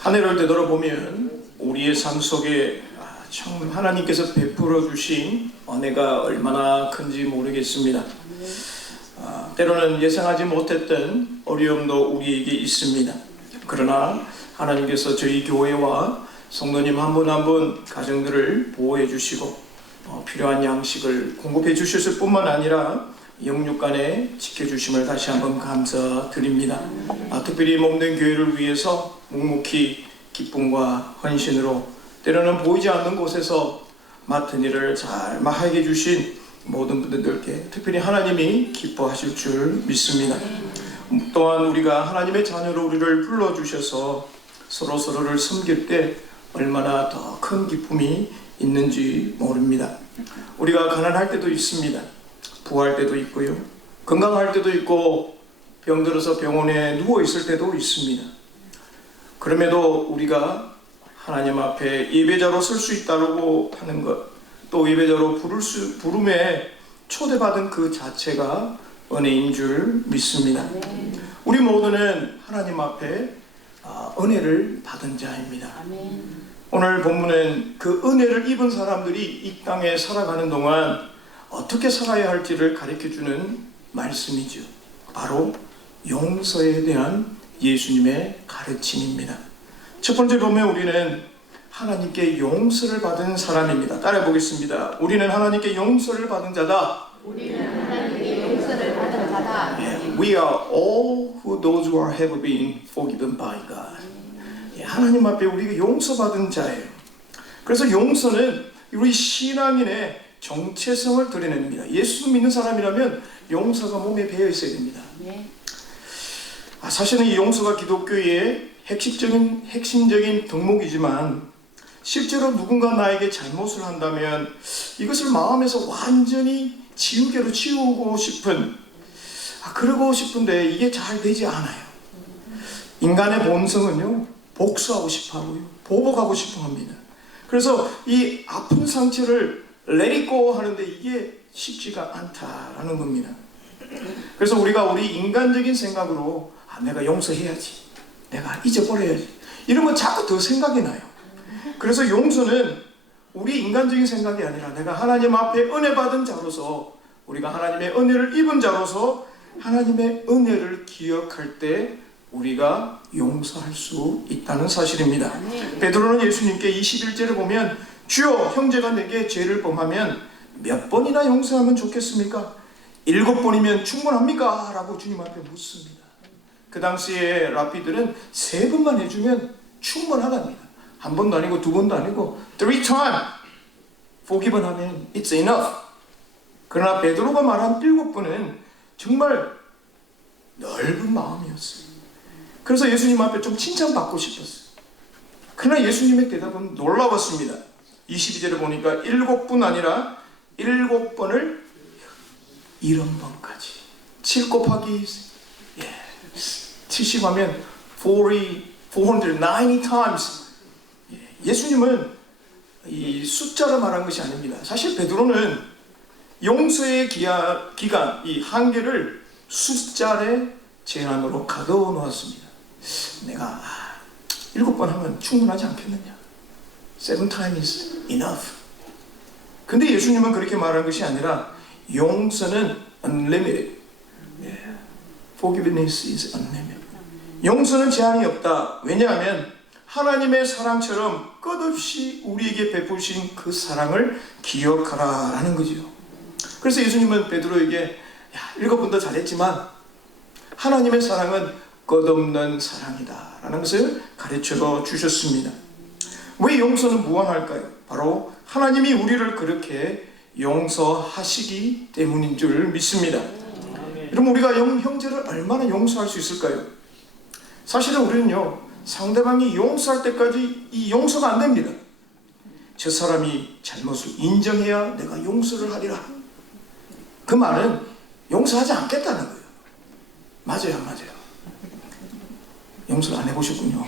한 해를 되돌아보면 우리의 삶 속에 참 하나님께서 베풀어 주신 은혜가 얼마나 큰지 모르겠습니다. 때로는 예상하지 못했던 어려움도 우리에게 있습니다. 그러나 하나님께서 저희 교회와 성도님 한 분 한 분 가정들을 보호해 주시고 필요한 양식을 공급해 주셨을 뿐만 아니라 영육간에 지켜주심을 다시 한번 감사드립니다. 특별히 몸된 교회를 위해서 묵묵히 기쁨과 헌신으로 때로는 보이지 않는 곳에서 맡은 일을 잘 마하게 주신 모든 분들께 특별히 하나님이 기뻐하실 줄 믿습니다. 또한 우리가 하나님의 자녀로 우리를 불러주셔서 서로를 섬길 때 얼마나 더 큰 기쁨이 있는지 모릅니다. 우리가 가난할 때도 있습니다. 부할 때도 있고요. 건강할 때도 있고 병들어서 병원에 누워 있을 때도 있습니다. 그럼에도 우리가 하나님 앞에 예배자로 설 수 있다고 하는 것, 또 예배자로 부름에 초대받은 그 자체가 은혜인 줄 믿습니다. 우리 모두는 하나님 앞에 은혜를 받은 자입니다. 오늘 본문은 그 은혜를 입은 사람들이 이 땅에 살아가는 동안 어떻게 살아야 할지를 가르쳐주는 말씀이죠. 바로 용서에 대한 예수님의 가르침입니다. 첫 번째 보면 우리는 하나님께 용서를 받은 사람입니다. 따라해 보겠습니다. 우리는 하나님께 용서를 받은 자다. 우리는 하나님께 용서를 받은 자다. We are all who those who have been forgiven by God. 하나님 앞에 우리가 용서받은 자예요. 그래서 용서는 우리 신앙인의 정체성을 드러냅니다. 예수 믿는 사람이라면 용서가 몸에 배어 있어야 됩니다. 사실은 이 용서가 기독교의 핵심적인 덕목이지만 실제로 누군가 나에게 잘못을 한다면 이것을 마음에서 완전히 지우개로 치우고 싶은 그러고 싶은데 이게 잘 되지 않아요. 인간의 본성은요, 복수하고 싶어 하고요, 보복하고 싶어 합니다. 그래서 이 아픈 상처를 let it go 하는데 이게 쉽지가 않다라는 겁니다. 그래서 우리가 우리 인간적인 생각으로 내가 용서해야지, 내가 잊어버려야지, 이러면 자꾸 더 생각이 나요. 그래서 용서는 우리 인간적인 생각이 아니라 내가 하나님 앞에 은혜 받은 자로서, 우리가 하나님의 은혜를 입은 자로서 하나님의 은혜를 기억할 때 우리가 용서할 수 있다는 사실입니다. 베드로는 예수님께 21절을 보면 주여, 형제가 내게 죄를 범하면 몇 번이나 용서하면 좋겠습니까? 7번이면 충분합니까? 라고 주님 앞에 묻습니다. 그 당시에 랍비들은 3번만 해주면 충분하답니다. 1번도 아니고 2번도 아니고 3times forgiven 하면 it's enough. 그러나 베드로가 말한 7번은 정말 넓은 마음이었어요. 그래서 예수님 앞에 좀 칭찬받고 싶었어요. 그러나 예수님의 대답은 놀라웠습니다. 22절에 보니까 7번 아니라 7번을 70번까지 7 곱하기 70 하면 490 times. 예수님은 이 숫자로 말한 것이 아닙니다. 사실 베드로는 용서의 기간, 이 한계를 숫자의 제한으로 가둬 놓았습니다. 내가 7번 하면 충분하지 않겠느냐? 7 times is enough. 근데 예수님은 그렇게 말한 것이 아니라 용서는 unlimited. Forgiveness is unlimited. 용서는 제한이 없다. 왜냐하면 하나님의 사랑처럼 끝없이 우리에게 베푸신 그 사랑을 기억하라라는 거죠. 그래서 예수님은 베드로에게 7번 더 잘했지만 하나님의 사랑은 끝없는 사랑이다 라는 것을 가르쳐 주셨습니다. 왜 용서는 무한할까요? 바로 하나님이 우리를 그렇게 용서하시기 때문인 줄 믿습니다. 그럼 우리가 형제를 얼마나 용서할 수 있을까요? 사실은 우리는요, 상대방이 용서할 때까지 이 용서가 안 됩니다. 저 사람이 잘못을 인정해야 내가 용서를 하리라. 그 말은 용서하지 않겠다는 거예요. 맞아요, 안 맞아요? 용서를 안 해보셨군요.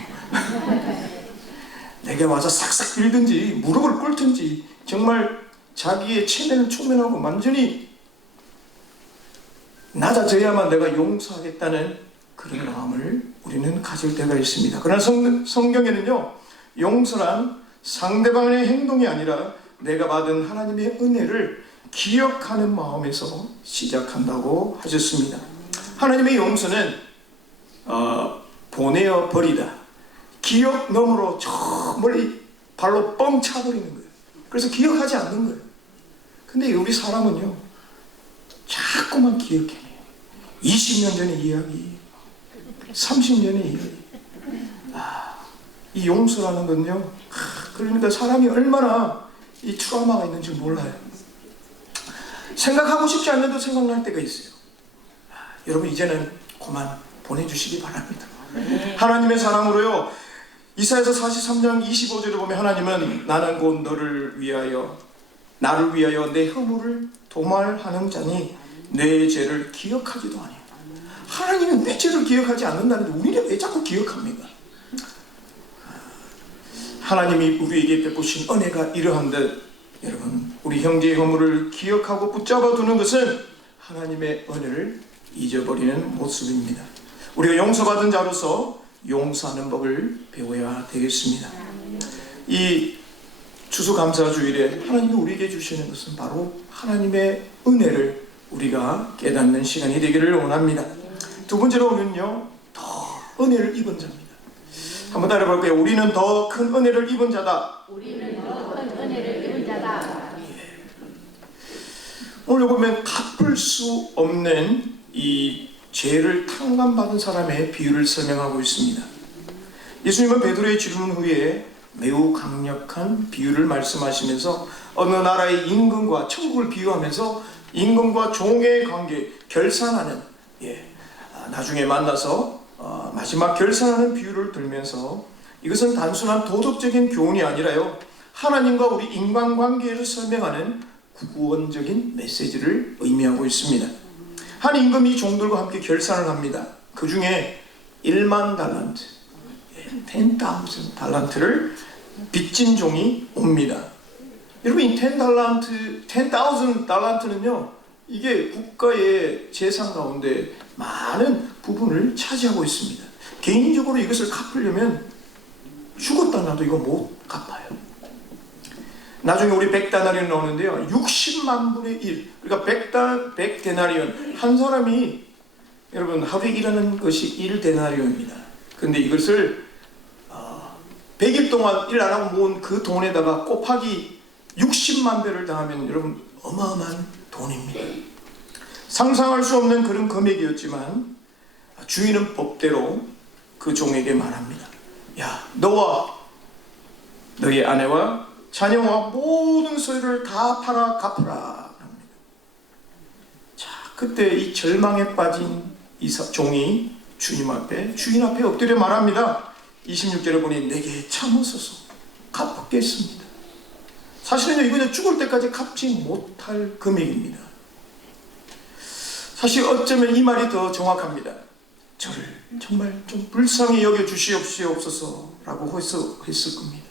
내게 와서 싹싹 빌든지 무릎을 꿇든지 정말 자기의 체면을 총명하고 완전히 낮아져야만 내가 용서하겠다는 그런 마음을 우리가 우리는 가질 때가 있습니다. 그러나 성경에는요, 용서란 상대방의 행동이 아니라 내가 받은 하나님의 은혜를 기억하는 마음에서 시작한다고 하셨습니다. 하나님의 용서는 보내어 버리다, 기억 너머로 저 멀리 발로 뻥 차버리는 거예요. 그래서 기억하지 않는 거예요. 근데 우리 사람은요, 자꾸만 기억해요. 20년 전의 이야기, 30년의 이야기. 이 용서라는 건요, 그러니까 사람이 얼마나 이 트라우마가 있는지 몰라요. 생각하고 싶지 않는데도 생각날 때가 있어요. 여러분, 이제는 그만 보내주시기 바랍니다. 하나님의 사랑으로요, 이사야서 43장 25절에 보면 하나님은 나는 곧 나를 위하여 내 허물을 도말하는 자니 내 죄를 기억하지도 아니요. 하나님은 내 죄를 기억하지 않는다는데 우리는 왜 자꾸 기억합니까? 하나님이 우리에게 베푸신 은혜가 이러한데, 여러분, 우리 형제의 허물을 기억하고 붙잡아 두는 것은 하나님의 은혜를 잊어버리는 모습입니다. 우리가 용서받은 자로서 용서하는 법을 배워야 되겠습니다. 이 추수감사주일에 하나님이 우리에게 주시는 것은 바로 하나님의 은혜를 우리가 깨닫는 시간이 되기를 원합니다. 두 번째로는요, 더 은혜를 입은 자입니다. 한번 따라해볼까요? 우리는 더 큰 은혜를 입은 자다. 우리는 더 큰 은혜를 입은 자다. 오늘 보면 갚을 수 없는 이 죄를 탕감받은 사람의 비유를 설명하고 있습니다. 예수님은 베드로의 질문 후에 매우 강력한 비유를 말씀하시면서 어느 나라의 임금과 천국을 비유하면서 임금과 종의 관계, 결산하는, 나중에 만나서 마지막 결산하는 비유를 들면서 이것은 단순한 도덕적인 교훈이 아니라요, 하나님과 우리 인간관계를 설명하는 구원적인 메시지를 의미하고 있습니다. 한 임금이 종들과 함께 결산을 합니다. 그 중에 1만 달란트, 10,000 달란트를 빚진 종이 옵니다. 여러분, 이 10,000 달란트는요, 이게 국가의 재산 가운데 많은 부분을 차지하고 있습니다. 개인적으로 이것을 갚으려면 죽었다 나도 이거 못 갚아요. 나중에 우리 100데나리온 나오는데요, 60만 분의 1, 그러니까 100데나리온, 한 사람이 여러분 하루에 일하는 것이 1데나리온입니다. 근데 이것을 100일 동안 일 안 하고 모은 그 돈에다가 곱하기 60만 배를 당하면 여러분 어마어마한 돈입니다. 상상할 수 없는 그런 금액이었지만 주인은 법대로 그 종에게 말합니다. 야, 너와 너의 아내와 자녀와 모든 소유를 다 팔아 갚으라 합니다. 자, 그때 이 절망에 빠진 이 종이 주인 앞에 엎드려 말합니다. 26절에 보니 내게 참으소서, 갚겠습니다. 사실은 이거는 죽을 때까지 갚지 못할 금액입니다. 사실 어쩌면 이 말이 더 정확합니다. 저를 정말 좀 불쌍히 여겨 주시옵소서라고 했을 겁니다.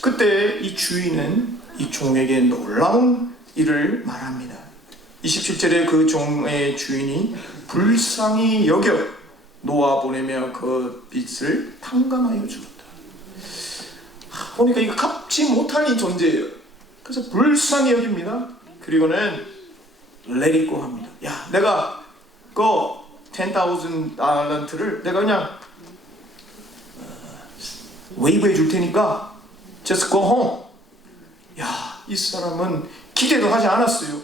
그때 이 주인은 이 종에게 놀라운 일을 말합니다. 27절에 그 종의 주인이 불쌍히 여겨 놓아보내며 그 빚을 탕감하여 주었다. 보니까 이거 갚지 못할 이 존재예요. 그래서 불쌍히 여깁니다. 그리고는 let it go 합니다. 야, 내가 그 10,000 달란트를 내가 그냥 웨이브해 줄 테니까 just go home. 야, 이 사람은 기대도 하지 않았어요.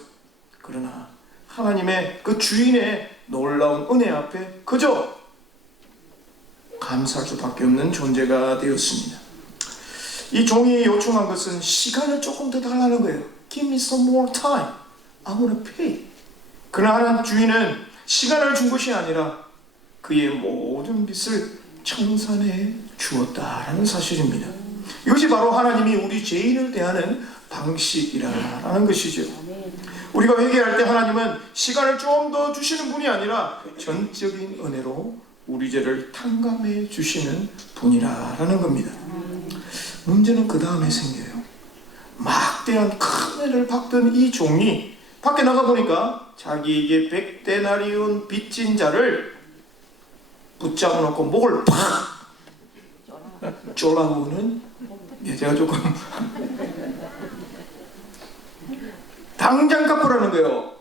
그러나 하나님의 그 주인의 놀라운 은혜 앞에 그저 감사할 수밖에 없는 존재가 되었습니다. 이 종이 요청한 것은 시간을 조금 더 달라는 거예요. Give me some more time. I want to pay. 그러나 주인은 시간을 준 것이 아니라 그의 모든 빚을 청산해 주었다라는 사실입니다. 이것이 바로 하나님이 우리 죄인을 대하는 방식이라는 것이죠. 우리가 회개할 때 하나님은 시간을 좀 더 주시는 분이 아니라 전적인 은혜로 우리 죄를 탕감해 주시는 분이라는 겁니다. 문제는 그 다음에 생겨요. 막대한 큰 은혜를 받던 이 종이 밖에 나가 보니까 자기에게 100데나리온 빚진 자를 붙잡아 놓고 목을 팍 졸라보는, 제가 조금 당장 갚으라는 거예요.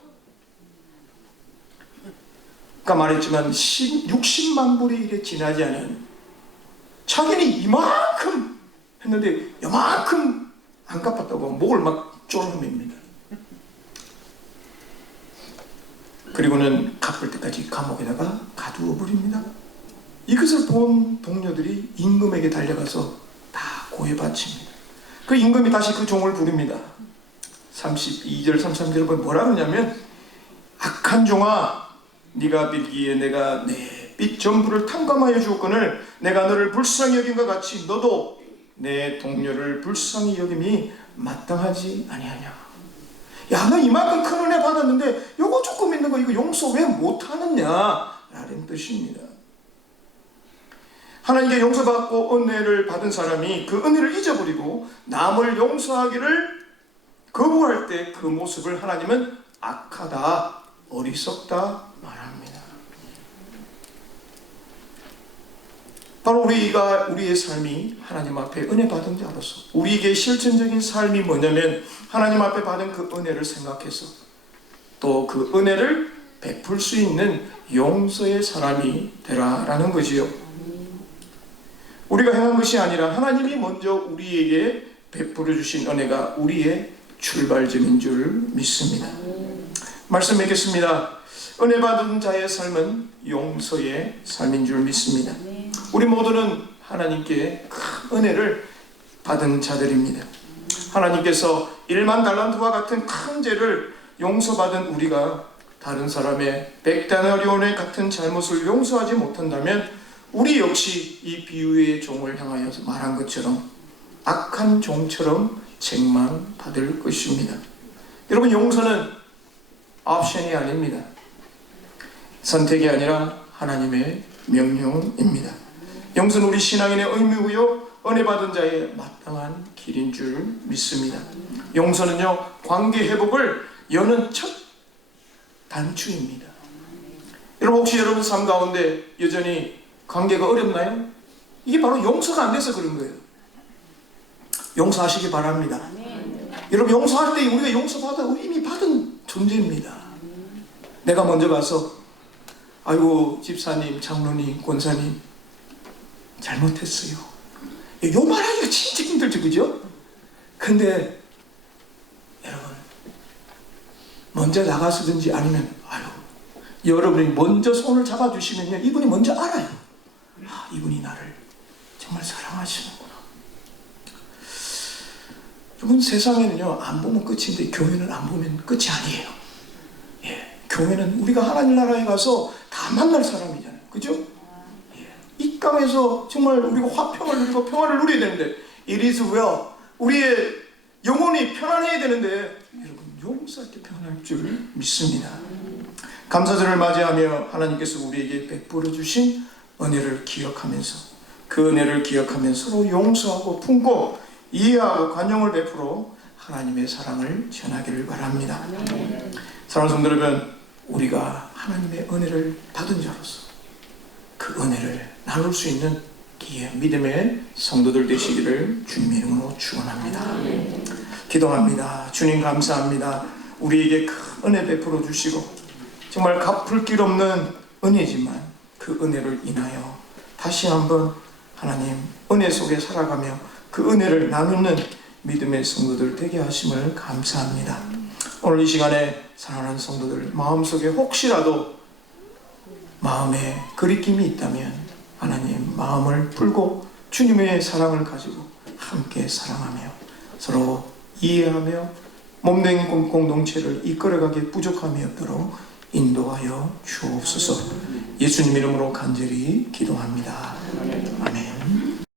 아까 말했지만 60만 불이 이래 지나지 않은, 자기는 이만큼 했는데 이만큼 안 갚았다고 목을 막 졸라맵니다. 그리고는 갚을 때까지 감옥에다가 가두어 버립니다. 이것을 본 동료들이 임금에게 달려가서 다 고해바칩니다. 그 임금이 다시 그 종을 부릅니다. 32절 33절을 보면 뭐라 그러냐면, 악한 종아, 네가 빌기에 내가 내 빚 전부를 탕감하여 주었거늘 내가 너를 불쌍히 여김과 같이 너도 내 동료를 불쌍히 여김이 마땅하지 아니하냐. 야, 너 이만큼 큰 은혜 받았는데 요거 조금 있는 거 이거 용서 왜 못하느냐 라는 뜻입니다. 하나님께 용서받고 은혜를 받은 사람이 그 은혜를 잊어버리고 남을 용서하기를 거부할 때 그 모습을 하나님은 악하다, 어리석다 말합니다. 바로 우리의 삶이 하나님 앞에 은혜 받은 자로서 우리에게 실천적인 삶이 뭐냐면, 하나님 앞에 받은 그 은혜를 생각해서 또 그 은혜를 베풀 수 있는 용서의 사람이 되라라는 거지요. 우리가 행한 것이 아니라 하나님이 먼저 우리에게 베풀어 주신 은혜가 우리의 출발점인 줄 믿습니다. 말씀 맺겠습니다. 은혜 받은 자의 삶은 용서의 삶인 줄 믿습니다. 우리 모두는 하나님께 큰 은혜를 받은 자들입니다. 하나님께서 1만 달란트와 같은 큰 죄를 용서받은 우리가 다른 사람의 100데나리온의 같은 잘못을 용서하지 못한다면 우리 역시 이 비유의 종을 향하여 말한 것처럼 악한 종처럼 책망 받을 것입니다. 여러분, 용서는 옵션이 아닙니다. 선택이 아니라 하나님의 명령입니다. 용서는 우리 신앙인의 의무요 은혜 받은 자의 마땅한 길인 줄 믿습니다. 용서는요, 관계 회복을 여는 첫 단추입니다. 여러분, 혹시 여러분 삶 가운데 여전히 관계가 어렵나요? 이게 바로 용서가 안 돼서 그런 거예요. 용서하시기 바랍니다. 여러분, 용서할 때 우리가 용서받아 이미 받은 존재입니다. 내가 먼저 가서 아이고 집사님, 장로님, 권사님 잘못했어요. 요 말하기가 진짜 힘들죠, 그죠? 근데 여러분, 먼저 나가서든지 아니면 여러분이 먼저 손을 잡아주시면요, 이분이 먼저 알아요. 아, 이분이 나를 정말 사랑하시는구나. 여러분, 세상에는요, 안 보면 끝인데 교회는 안 보면 끝이 아니에요. 예, 교회는 우리가 하나님 나라에 가서 다 만날 사람이잖아요, 그죠? 이 땅에서 정말 우리가 화평을 누리고 평화를 누려야 되는데, it is well, 우리의 영혼이 편안해야 되는데 여러분, 용서할 때 편안할 줄 믿습니다. 감사절을 맞이하며 하나님께서 우리에게 베풀어 주신 은혜를 기억하면서, 그 은혜를 기억하면서 서로 용서하고 품고 이해하고 관용을 베풀어 하나님의 사랑을 전하기를 바랍니다. 사랑하는 성도 여러분, 우리가 하나님의 은혜를 받은 자로서 그 은혜를 나눌 수 있는 기회, 믿음의 성도들 되시기를 주님의 이름으로 축원합니다. 기도합니다. 주님, 감사합니다. 우리에게 큰 은혜 베풀어 주시고 정말 갚을 길 없는 은혜지만 그 은혜를 인하여 다시 한번 하나님 은혜 속에 살아가며 그 은혜를 나누는 믿음의 성도들 되게 하심을 감사합니다. 오늘 이 시간에 사랑하는 성도들 마음속에 혹시라도 마음에 그리낌이 있다면 하나님 마음을 풀고 주님의 사랑을 가지고 함께 사랑하며 서로 이해하며 몸된 공동체를 이끌어가기에 부족함이 없도록 인도하여 주옵소서. 예수님 이름으로 간절히 기도합니다. 아멘.